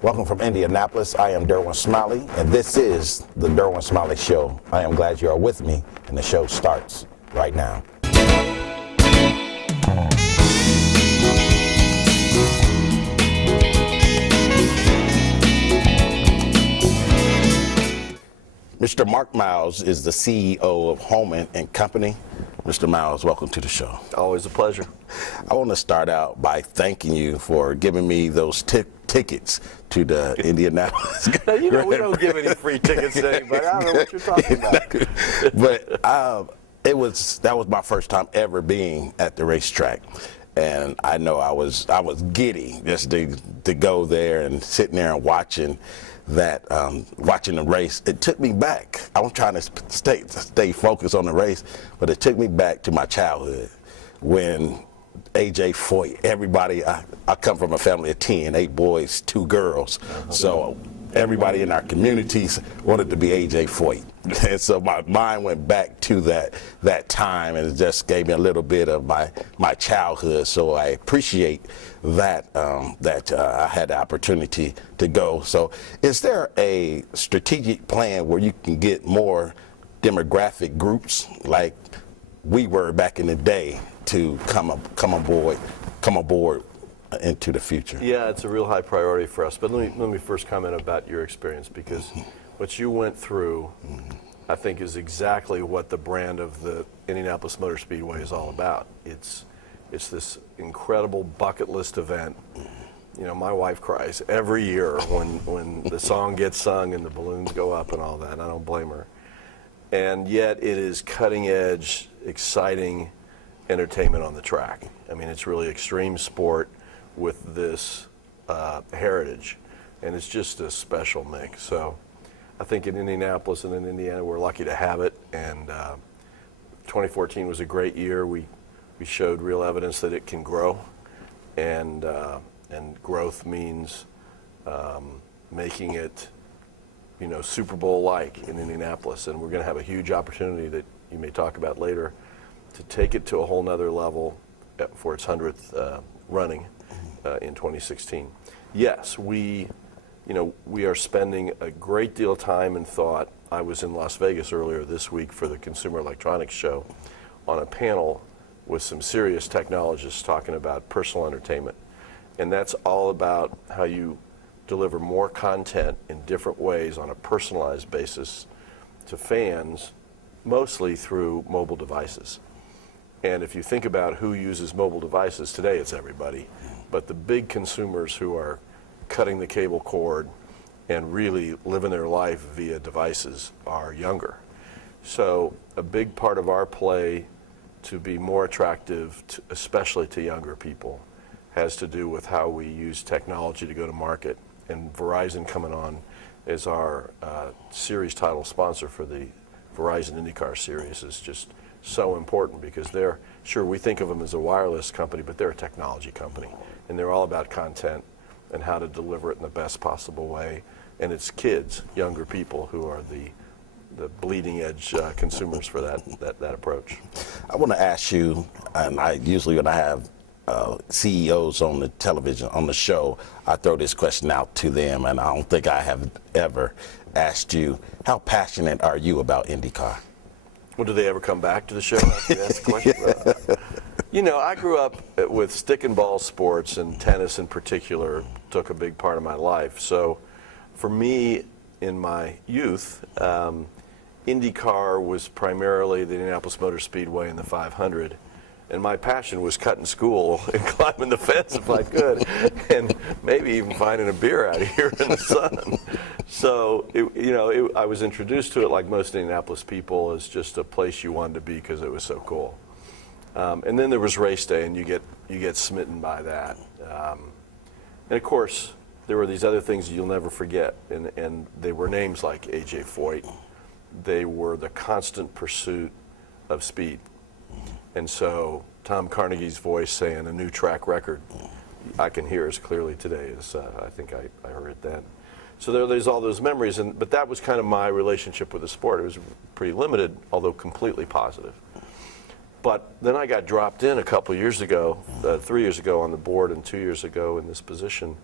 Welcome from Indianapolis. I am Derwin Smiley, and this is the Derwin Smiley Show. I am glad you are with me, and the show starts right now. Mr. Mark Miles is the CEO of Hulman and Company. Mr. Miles, welcome to the show. Always a pleasure. I want to start out by thanking you for giving me those tickets to the Indianapolis. Now, you know, we don't give any free tickets to anybody. I don't know what you're talking about. But that was my first time ever being at the racetrack. And I know I was giddy just to go there and sitting there and watching the race. It took me back. I was trying to stay focused on the race, but it took me back to my childhood when AJ Foyt, everybody, I come from a family of 10, 8 boys, 2 girls. So everybody in our communities wanted to be AJ Foyt. And so my mind went back to that time, and it just gave me a little bit of my childhood. So I appreciate that I had the opportunity to go. So is there a strategic plan where you can get more demographic groups like we were back in the day to come aboard into the future? Yeah, it's a real high priority for us. But let me first comment about your experience, because what you went through, I think, is exactly what the brand of the Indianapolis Motor Speedway is all about. It's this incredible bucket list event. You know, my wife cries every year when the song gets sung and the balloons go up and all that. I don't blame her. And yet it is cutting edge, exciting entertainment on the track. I mean, it's really extreme sport with this heritage, and it's just a special mix. So I think in Indianapolis and in Indiana, we're lucky to have it. And 2014 was a great year. We showed real evidence that it can grow, and growth means making it, you know, Super Bowl-like in Indianapolis. And we're going to have a huge opportunity that you may talk about later to take it to a whole nother level for its 100th running in 2016. Yes, we are spending a great deal of time and thought. I was in Las Vegas earlier this week for the Consumer Electronics Show on a panel with some serious technologists talking about personal entertainment. And that's all about how you deliver more content in different ways on a personalized basis to fans, mostly through mobile devices. And if you think about who uses mobile devices today, it's everybody. But the big consumers who are cutting the cable cord and really living their life via devices are younger. So a big part of our play to be more attractive, especially to younger people, has to do with how we use technology to go to market. And Verizon coming on as our series title sponsor for the Verizon IndyCar series is just so important, because we think of them as a wireless company, but they're a technology company, and they're all about content and how to deliver it in the best possible way. And it's kids, younger people, who are the bleeding edge consumers for that approach. I want to ask you, and I usually when I have CEOs on the television, on the show, I throw this question out to them, and I don't think I have ever asked you, how passionate are you about IndyCar? Well, do they ever come back to the show after you ask the question? You know, I grew up with stick and ball sports, and tennis in particular took a big part of my life. So for me, in my youth, IndyCar was primarily the Indianapolis Motor Speedway and the 500. And my passion was cutting school and climbing the fence if I could, and maybe even finding a beer out here in the sun. So, I was introduced to it, like most Indianapolis people, as just a place you wanted to be because it was so cool. And then there was race day, and you get smitten by that. And of course, there were these other things you'll never forget, and they were names like AJ Foyt. They were the constant pursuit of speed. And so Tom Carnegie's voice saying a new track record, I can hear as clearly today as I think I heard it then. So there's all those memories, but that was kind of my relationship with the sport. It was pretty limited, although completely positive. But then I got dropped in a couple years ago, 3 years ago on the board and 2 years ago in this position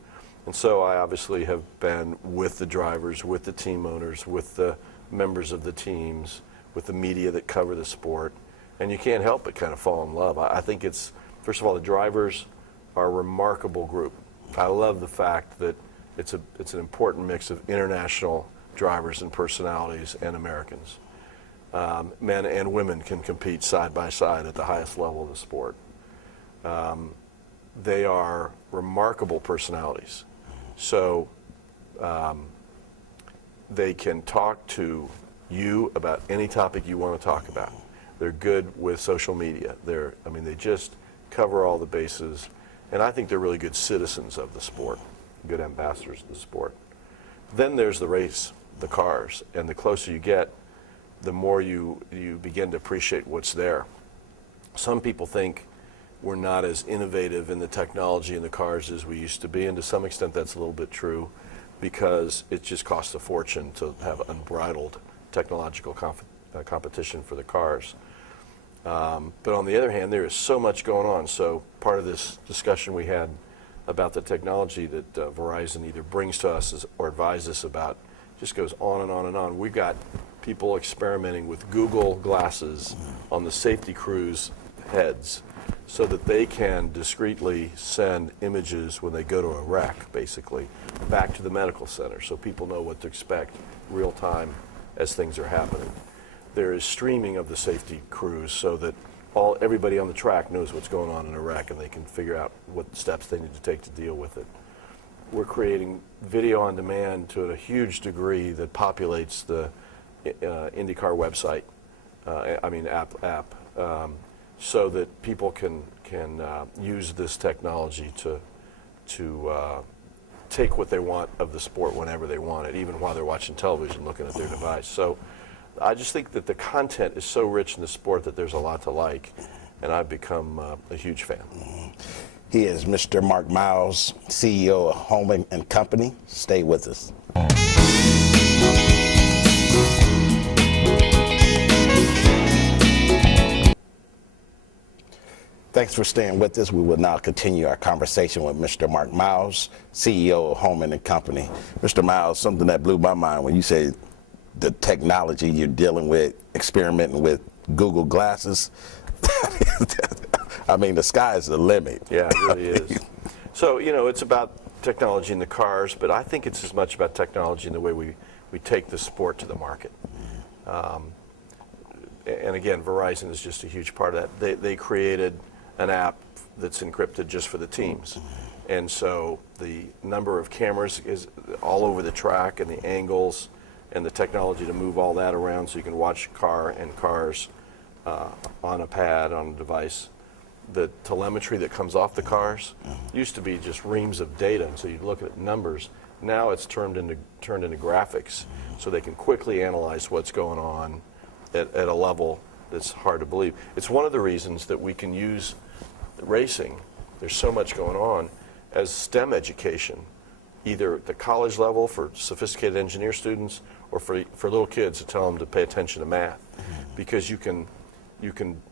And so I obviously have been with the drivers, with the team owners, with the members of the teams, with the media that cover the sport, and you can't help but kind of fall in love. I think it's, first of all, the drivers are a remarkable group. I love the fact that it's an important mix of international drivers and personalities and Americans. Men and women can compete side by side at the highest level of the sport. They are remarkable personalities. So they can talk to you about any topic you want to talk about. They're good with social media. They just cover all the bases. And I think they're really good citizens of the sport, good ambassadors of the sport. Then there's the race, the cars. And the closer you get, the more you begin to appreciate what's there. Some people think we're not as innovative in the technology in the cars as we used to be, and to some extent that's a little bit true because it just costs a fortune to have unbridled technological competition for the cars. But on the other hand, there is so much going on. So part of this discussion we had about the technology that Verizon either brings to us or advises us about just goes on and on and on. We've got people experimenting with Google glasses on the safety crews' heads so that they can discreetly send images when they go to a wreck, basically, back to the medical center so people know what to expect real time as things are happening. There is streaming of the safety crews so that everybody on the track knows what's going on in a wreck and they can figure out what steps they need to take to deal with it. We're creating video on demand to a huge degree that populates the IndyCar website, app, so that people can use this technology to take what they want of the sport whenever they want it, even while they're watching television, looking at their device. So I just think that the content is so rich in the sport that there's a lot to like, and I've become a huge fan. He is Mr. Mark Miles, CEO of Hulman and Company. Stay with us. Thanks for staying with us. We will now continue our conversation with Mr. Mark Miles, CEO of Hulman and Company. Mr. Miles, something that blew my mind when you say the technology you're dealing with, experimenting with Google glasses. The sky is the limit. Yeah, it really is. So, it's about technology in the cars, but I think it's as much about technology in the way we take the sport to the market. And again, Verizon is just a huge part of that. They created an app that's encrypted just for the teams. And so the number of cameras is all over the track and the angles and the technology to move all that around so you can watch car and cars on a pad, on a device. The telemetry that comes off the cars used to be just reams of data, and so you'd look at numbers. Now it's turned into graphics so they can quickly analyze what's going on at a level that's hard to believe. It's one of the reasons that we can use racing, there's so much going on, as STEM education, either at the college level for sophisticated engineer students or for little kids to tell them to pay attention to math. Because you can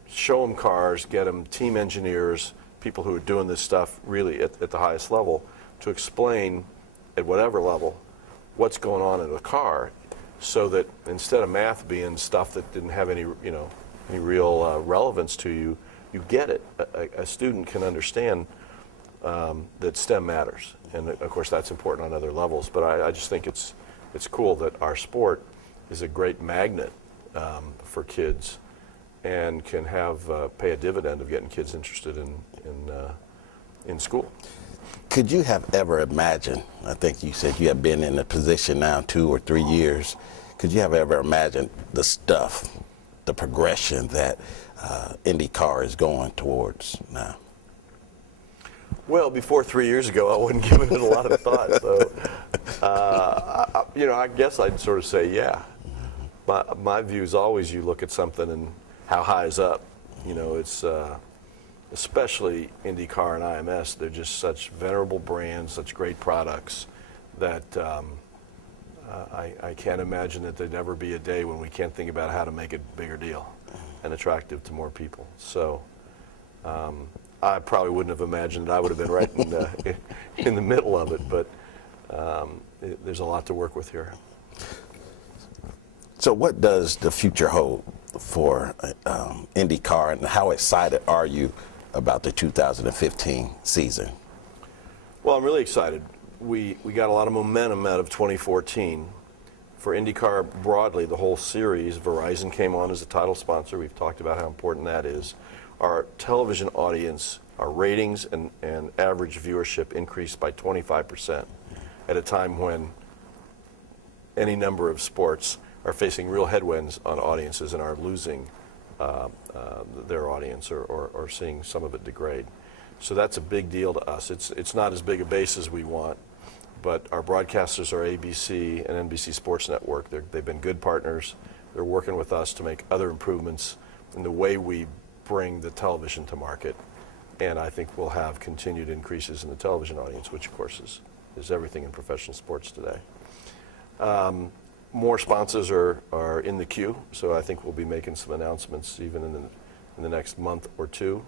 show them cars, get them team engineers, people who are doing this stuff really at the highest level, to explain at whatever level what's going on in a car, so that instead of math being stuff that didn't have any real relevance to you, you get it. A student can understand that STEM matters, and of course that's important on other levels. But I just think it's cool that our sport is a great magnet for kids, and can pay a dividend of getting kids interested in school. Could you have ever imagined, I think you said you have been in a position now 2 or 3 years, could you have ever imagined the stuff, the progression that IndyCar is going towards now? Well, before 3 years ago, I wasn't giving it a lot of thought. So, I guess I'd sort of say, yeah. My view is always you look at something and how high is up. It's especially IndyCar and IMS. They're just such venerable brands, such great products that I can't imagine that there'd ever be a day when we can't think about how to make it a bigger deal and attractive to more people. So I probably wouldn't have imagined I would have been right in the middle of it, but there's a lot to work with here. So what does the future hold for IndyCar, and how excited are you about the 2015 season? Well, I'm really excited. We got a lot of momentum out of 2014. For IndyCar broadly, the whole series, Verizon came on as a title sponsor. We've talked about how important that is. Our television audience, our ratings and average viewership increased by 25% at a time when any number of sports are facing real headwinds on audiences and are losing their audience or seeing some of it degrade. So that's a big deal to us. It's not as big a base as we want, but our broadcasters are ABC and NBC Sports Network. They've been good partners. They're working with us to make other improvements in the way we bring the television to market. And I think we'll have continued increases in the television audience, which of course is everything in professional sports today. More sponsors are in the queue, so I think we'll be making some announcements even in the next month or two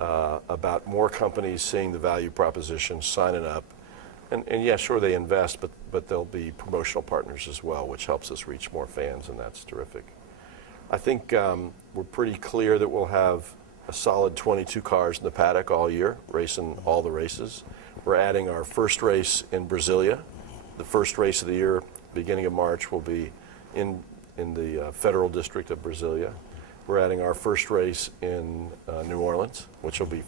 about more companies seeing the value proposition, signing up. And yeah, sure, they invest, but they'll be promotional partners as well, which helps us reach more fans, and that's terrific. I think we're pretty clear that we'll have a solid 22 cars in the paddock all year, racing all the races. We're adding our first race in Brasilia. The first race of the year, beginning of March, will be in the Federal District of Brasilia. We're adding our first race in New Orleans, which will be,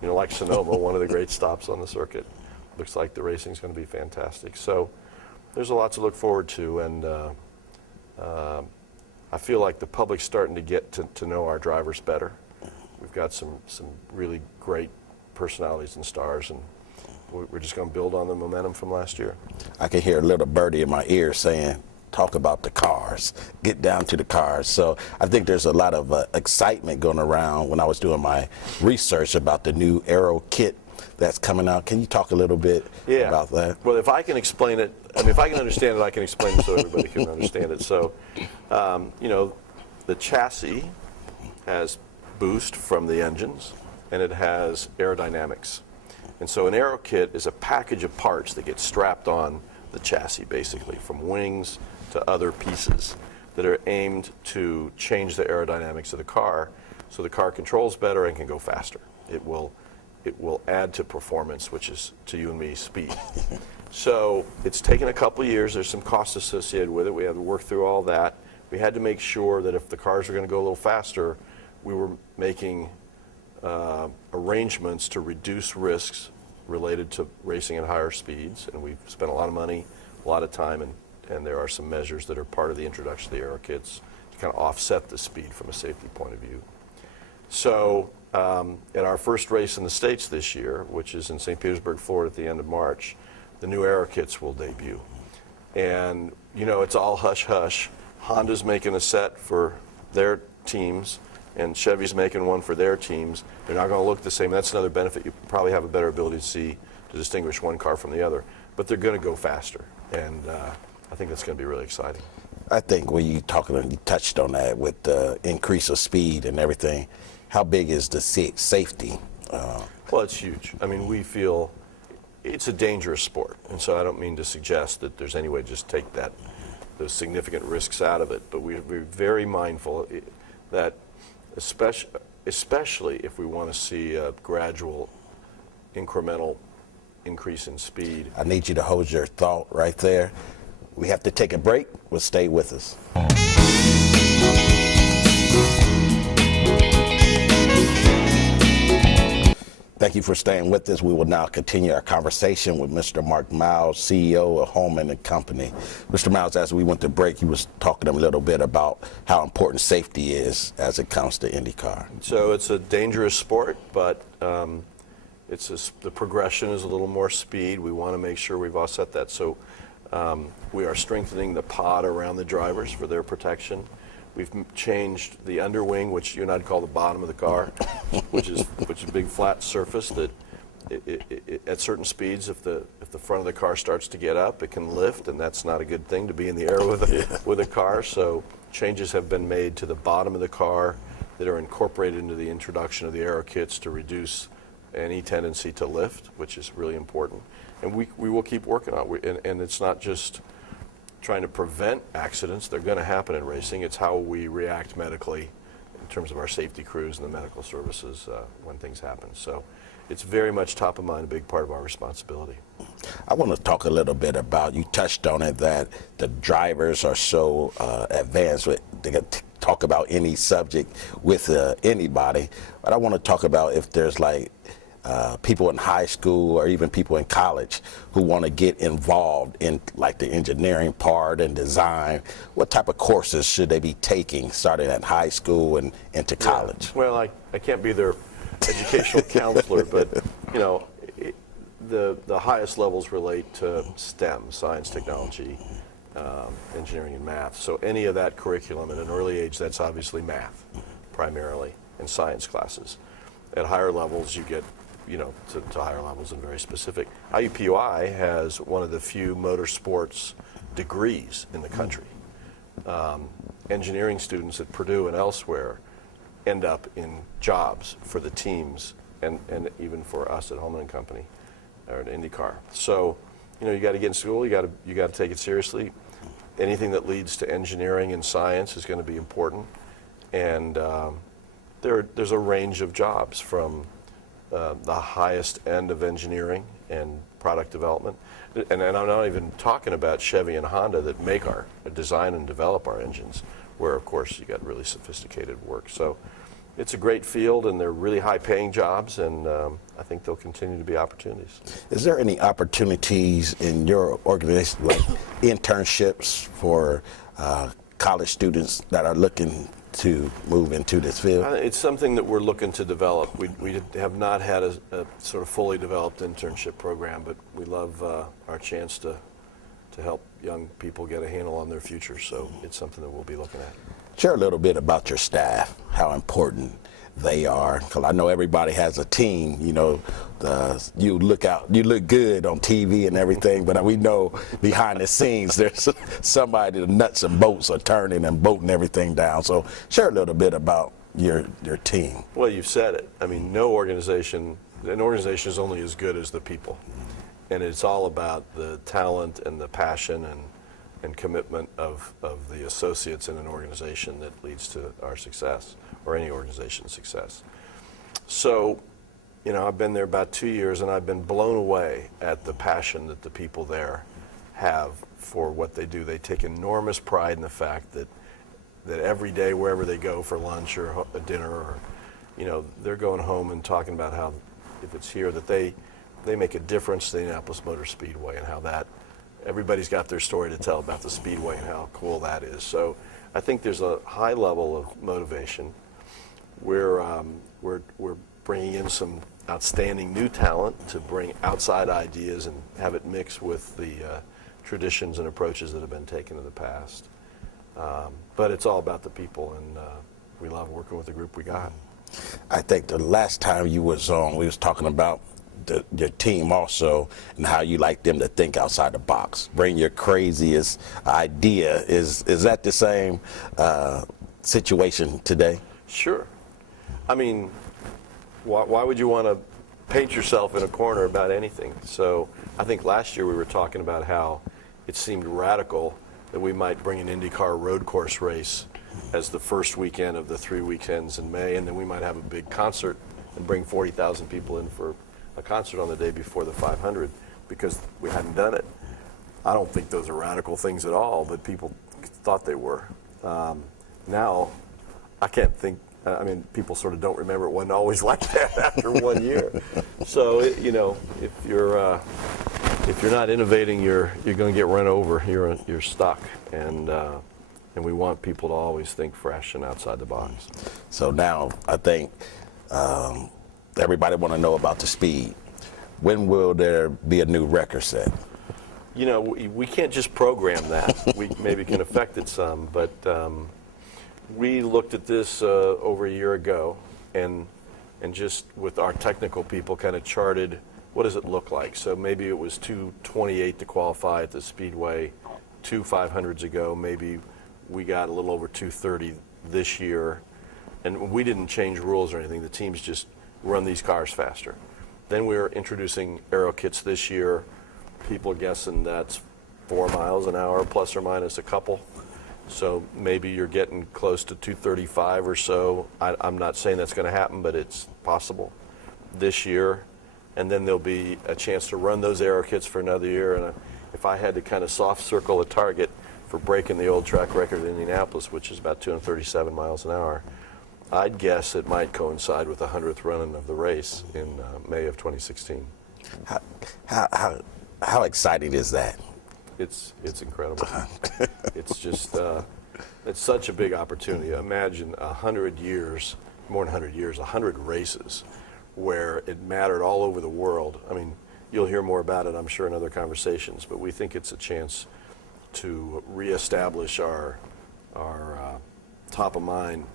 like Sonoma, one of the great stops on the circuit. Looks like the racing's going to be fantastic. So there's a lot to look forward to, and I feel like the public's starting to get to know our drivers better. We've got some really great personalities and stars, and we're just going to build on the momentum from last year. I can hear a little birdie in my ear saying, talk about the cars, get down to the cars. So I think there's a lot of excitement going around when I was doing my research about the new Aero kit that's coming out. Can you talk a little bit about that? Well, if I can explain it, if I can understand it, I can explain it so everybody can understand it. So, the chassis has boost from the engines, and it has aerodynamics. And so an Aero kit is a package of parts that get strapped on the chassis, basically, from wings to other pieces that are aimed to change the aerodynamics of the car so the car controls better and can go faster. It will add to performance, which is, to you and me, speed. So it's taken a couple of years. There's some costs associated with it. We had to work through all that. We had to make sure that if the cars were going to go a little faster, we were making arrangements to reduce risks related to racing at higher speeds. And we've spent a lot of money, a lot of time, and there are some measures that are part of the introduction of the Aero kits to kind of offset the speed from a safety point of view. So at our first race in the States this year, which is in St. Petersburg, Florida at the end of March, the new Aero kits will debut. And, it's all hush-hush. Honda's making a set for their teams, and Chevy's making one for their teams. They're not going to look the same. That's another benefit. You probably have a better ability to distinguish one car from the other. But they're going to go faster, and I think that's going to be really exciting. I think when you touched on that with the increase of speed and everything, how big is the safety? Well, it's huge. I mean, we feel it's a dangerous sport, and so I don't mean to suggest that there's any way to just take those significant risks out of it, but we're very mindful that especially if we want to see a gradual, incremental increase in speed. I need you to hold your thought right there. We have to take a break. Well, stay with us. Thank you for staying with us. We will now continue our conversation with Mr. Mark Miles, CEO of Hulman & Company. Mr. Miles, as we went to break, he was talking a little bit about how important safety is as it comes to IndyCar. So it's a dangerous sport, but the progression is a little more speed. We want to make sure we've offset that. So we are strengthening the pod around the drivers for their protection. We've changed the underwing, which you and I'd call the bottom of the car, which is a big flat surface that at certain speeds, if the front of the car starts to get up, it can lift, and that's not a good thing to be in the air with a car. So changes have been made to the bottom of the car that are incorporated into the introduction of the Aero kits to reduce any tendency to lift, which is really important. And we will keep working on it. And it's not just trying to prevent accidents. They're going to happen in racing. It's how we react medically in terms of our safety crews and the medical services when things happen. So it's very much top of mind, a big part of our responsibility. I want to talk a little bit about, you touched on it, that the drivers are so advanced with, they can talk about any subject with anybody, but I want to talk about if there's like people in high school or even people in college who want to get involved in like the engineering part and design. What type of courses should they be taking starting at high school and into college? Yeah. Well, I can't be their educational counselor, but you know, the highest levels relate to STEM, science, technology, engineering, and math. So any of that curriculum at an early age, that's obviously math primarily and science classes. At higher levels, you get to higher levels and very specific. IUPUI has one of the few motorsports degrees in the country. Engineering students at Purdue and elsewhere end up in jobs for the teams and even for us at Hulman and Company or at IndyCar. So, you got to get in school. You got to take it seriously. Anything that leads to engineering and science is going to be important. And there's a range of jobs from the highest end of engineering and product development. And I'm not even talking about Chevy and Honda that make design and develop our engines, where of course you got really sophisticated work. So it's a great field and they're really high paying jobs, and I think there'll continue to be opportunities. Is there any opportunities in your organization, like internships for college students that are looking to move into this field? It's something that we're looking to develop. We have not had a sort of fully developed internship program, but we love our chance to help young people get a handle on their future. So it's something that we'll be looking at. Share a little bit about your staff, how important they are, because I know everybody has a team. You look good on TV and everything, but we know behind the scenes there's somebody, the nuts and bolts are turning and bolting everything down. So share a little bit about your team. Well, you've said it. I mean, an organization is only as good as the people, and it's all about the talent and the passion and commitment of the associates in an organization that leads to our success, or any organization's success. So, I've been there about 2 years, and I've been blown away at the passion that the people there have for what they do. They take enormous pride in the fact that every day, wherever they go for lunch or a dinner, or they're going home and talking about how, if it's here, that they make a difference to the Indianapolis Motor Speedway, and how that everybody's got their story to tell about the Speedway and how cool that is. So I think there's a high level of motivation. We're bringing in some outstanding new talent to bring outside ideas and have it mix with the traditions and approaches that have been taken in the past. But it's all about the people, and we love working with the group we got. I think the last time you was on, we was talking about your team also, and how you like them to think outside the box, bring your craziest idea. Is that the same situation today? Sure. I mean, why would you want to paint yourself in a corner about anything? So I think last year we were talking about how it seemed radical that we might bring an IndyCar road course race as the first weekend of the 3 weekends in May, and then we might have a big concert and bring 40,000 people in for a concert on the day before the 500, because we hadn't done it. I don't think those are radical things at all, but people thought they were. Now, I can't think. I mean, people sort of don't remember. It wasn't always like that after 1 year. So, if you're not innovating, you're going to get run over. You're stuck, and we want people to always think fresh and outside the box. So now I think everybody want to know about the speed. When will there be a new record set? We can't just program that. We maybe can affect it some, but we looked at this over a year ago, and just with our technical people kind of charted what does it look like. So maybe it was 2:28 to qualify at the Speedway 2 500s ago. Maybe we got a little over 2:30 this year, and we didn't change rules or anything. The teams just run these cars faster. Then we're introducing aero kits this year. People are guessing that's 4 miles an hour, plus or minus a couple. So maybe you're getting close to 235 or so. I'm not saying that's going to happen, but it's possible this year. And then there'll be a chance to run those aero kits for another year. And if I had to kind of soft circle a target for breaking the old track record in Indianapolis, which is about 237 miles an hour, I'd guess it might coincide with the 100th running of the race in May of 2016. How exciting is that? It's incredible. It's just, it's such a big opportunity. Imagine 100 years, more than 100 years, 100 races where it mattered all over the world. I mean, you'll hear more about it, I'm sure, in other conversations, but we think it's a chance to reestablish our top of mind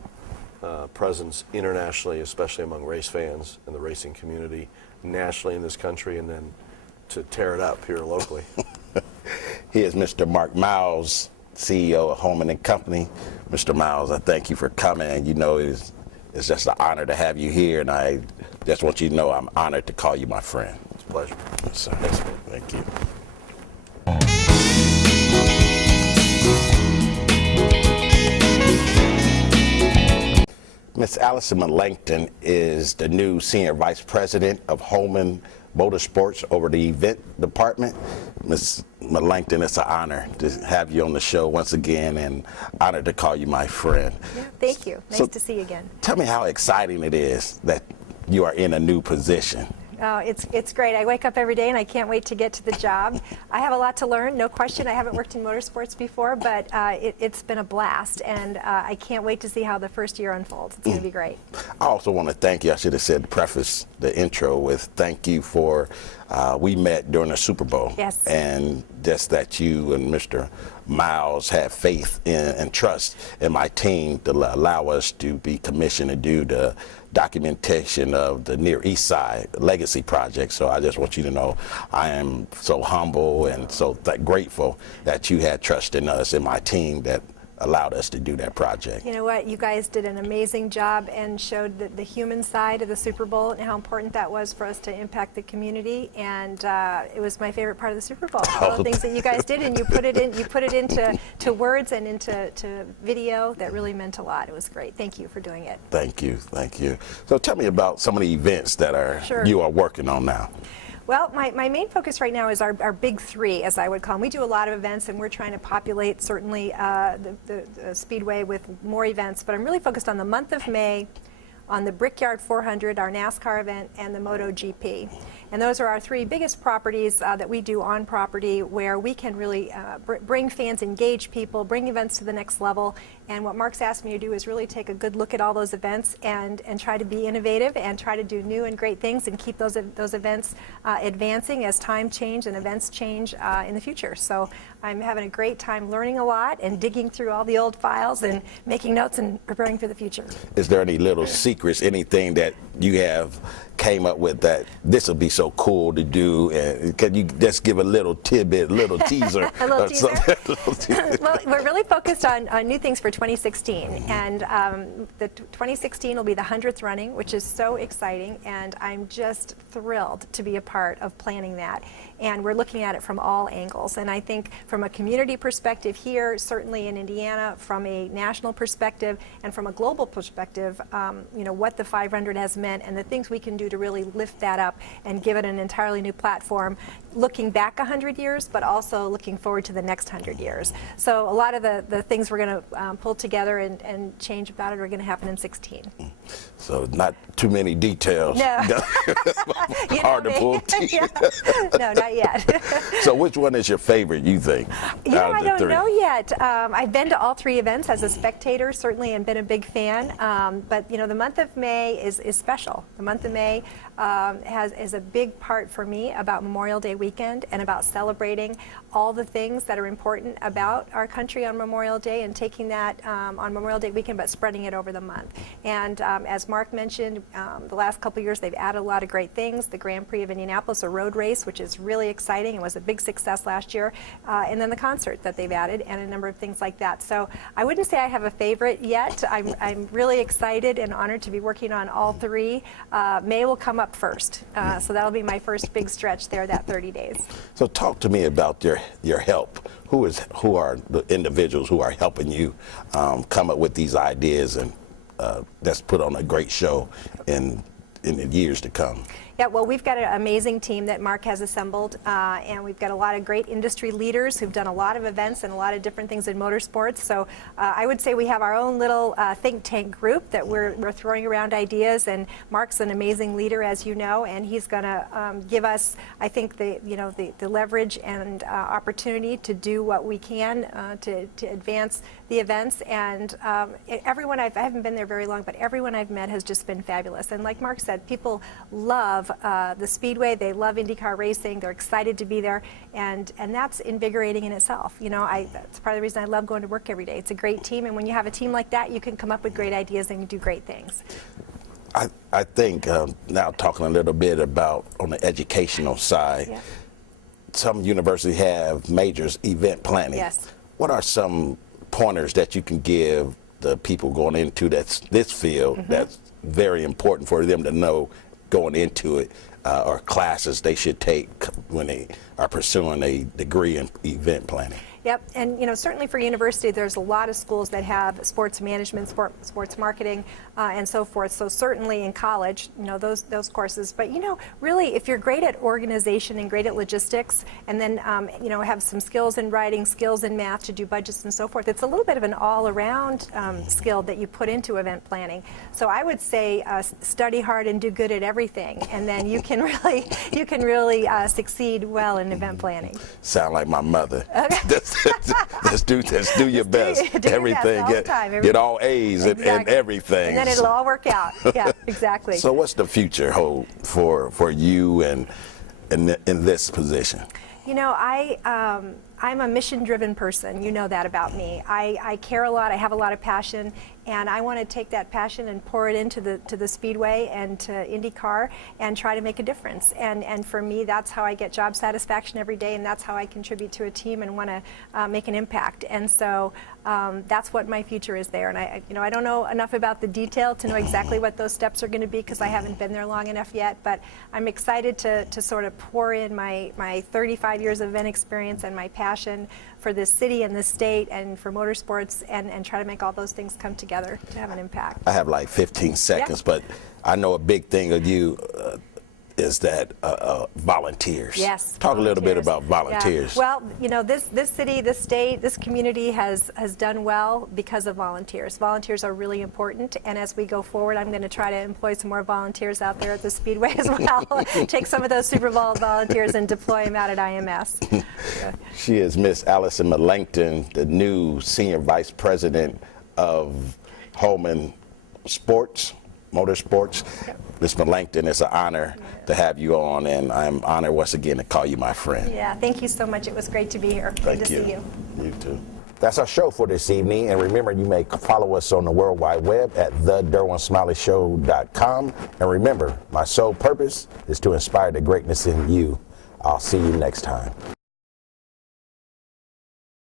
presence internationally, especially among race fans and the racing community, nationally in this country, and then to tear it up here locally. Here's Mr. Mark Miles, CEO of Hulman and Company. Mr. Miles, I thank you for coming, and you know it's just an honor to have you here, and I just want you to know I'm honored to call you my friend. It's a pleasure. So, thank you. Miss Allison Melangton is the new Senior Vice President of Hulman Motorsports over the event department. Ms. Melangton, it's an honor to have you on the show once again, and honored to call you my friend. Yeah, thank you. Nice to see you again. Tell me how exciting it is that you are in a new position. Oh, it's great. I wake up every day and I can't wait to get to the job. I have a lot to learn, no question. I haven't worked in motorsports before, but it's been a blast, and I can't wait to see how the first year unfolds. It's going to be great. I also want to thank you. I should have said preface the intro with thank you for, we met during the Super Bowl. Yes. And just that you and Mr. Miles have faith and trust in my team to allow us to be commissioned to do the documentation of the Near East Side Legacy Project. So I just want you to know I am so humble and so grateful that you had trust in us and my team that allowed us to do that project. You know what? You guys did an amazing job and showed the human side of the Super Bowl and how important that was for us to impact the community. And it was my favorite part of the Super Bowl. All the things that you guys did, and you put it into words and into video that really meant a lot. It was great. Thank you for doing it. Thank you, thank you. So tell me about some of the events that you are working on now. Well, my main focus right now is our big three, as I would call them. We do a lot of events, and we're trying to populate, certainly, the Speedway with more events. But I'm really focused on the month of May, on the Brickyard 400, our NASCAR event, and the MotoGP. And those are our three biggest properties that we do on property, where we can really bring fans, engage people, bring events to the next level. And what Mark's asked me to do is really take a good look at all those events and try to be innovative and try to do new and great things and keep those events advancing as time change and events change in the future. So I'm having a great time learning a lot and digging through all the old files and making notes and preparing for the future. Is there any little secrets, anything that you have came up with that this will be so cool to do? And can you just give a little tidbit, little teaser? A little teaser? Well, we're really focused on new things for 2016. And the 2016 will be the 100th running, which is so exciting. And I'm just thrilled to be a part of planning that. And we're looking at it from all angles. And I think from a community perspective here, certainly in Indiana, from a national perspective, and from a global perspective, you know, what the 500 has meant and the things we can do to really lift that up and give it an entirely new platform, looking back 100 years, but also looking forward to the next 100 years. So a lot of the things we're going to pull together and change about it are going to happen in 16. So not too many details. No. Hard to pull Yeah. No, not yet. So which one is your favorite, you think? You know, I don't know yet. I've been to all three events as a spectator, certainly, and been a big fan. But, you know, the month of May is special. The month of May is a big part for me about Memorial Day weekend. weekend and about celebrating all the things that are important about our country on Memorial Day and taking that on Memorial Day weekend but spreading it over the month. And as Mark mentioned, the last couple of years they've added a lot of great things. The Grand Prix of Indianapolis, a road race, which is really exciting and was a big success last year, and then the concert that they've added and a number of things like that. So I wouldn't say I have a favorite yet. I'm really excited and honored to be working on all three. May will come up first, so that'll be my first big stretch there, that 30 days. So talk to me about your help. Who are the individuals who are helping you come up with these ideas and that's put on a great show in the years to come? Yeah, well, we've got an amazing team that Mark has assembled, and we've got a lot of great industry leaders who've done a lot of events and a lot of different things in motorsports. So I would say we have our own little think tank group that we're throwing around ideas, and Mark's an amazing leader, as you know, and he's going to give us, I think, the leverage and opportunity to do what we can to advance the events. And everyone I haven't been there very long, but everyone I've met has just been fabulous. And like Mark said, people love the Speedway. They love IndyCar racing. They're excited to be there, and that's invigorating in itself. You know, that's part of the reason I love going to work every day. It's a great team, and when you have a team like that, you can come up with great ideas and you do great things. I think now talking a little bit about on the educational side, Yeah. some universities have majors event planning. Yes. What are some pointers that you can give the people going into this field that's very important for them to know going into it, or classes they should take when they are pursuing a degree in event planning? Yep, and you know, certainly for university, there's a lot of schools that have sports management, sports marketing, and so forth. So certainly in college, you know, those courses. But you know, really, if you're great at organization and great at logistics, and then you know, have some skills in writing, skills in math to do budgets and so forth, it's a little bit of an all-around skill that you put into event planning. So I would say study hard and do good at everything, and then you can really succeed well in event planning. Sound like my mother. Okay. Just do your best. Do your everything. best all the time. Get all A's Exactly. and everything. And then it'll all work out. Yeah, exactly. So what's the future hold for you and in this position? You know, I'm a mission-driven person. You know that about me. I care a lot. I have a lot of passion, and I want to take that passion and pour it into the Speedway and to IndyCar and try to make a difference. And for me, that's how I get job satisfaction every day, and that's how I contribute to a team and want to make an impact. And so that's what my future is there. And I don't know enough about the detail to know exactly what those steps are going to be because I haven't been there long enough yet. But I'm excited to sort of pour in my 35 years of event experience and my passion for this city and this state and for motorsports and try to make all those things come together to have an impact. I have like 15 seconds, but I know a big thing of you is that volunteers. Yes. Talk a little bit about Yeah. volunteers. Well, you know, this city, this state, this community has done well because of volunteers. Volunteers are really important, and as we go forward, I'm going to try to employ some more volunteers out there at the Speedway as well. Take some of those Super Bowl volunteers and deploy them out at IMS. She is Miss Allison Melangton, the new Senior Vice President of Hulman Motorsports. Ms. Melangton, it's an honor to have you on, and I'm honored once again to call you my friend. Yeah, thank you so much. It was great to be here. Thank Good to see you. You too. That's our show for this evening, and remember, you may follow us on the World Wide Web at thederwinsmiley.com. And remember, my sole purpose is to inspire the greatness in you. I'll see you next time.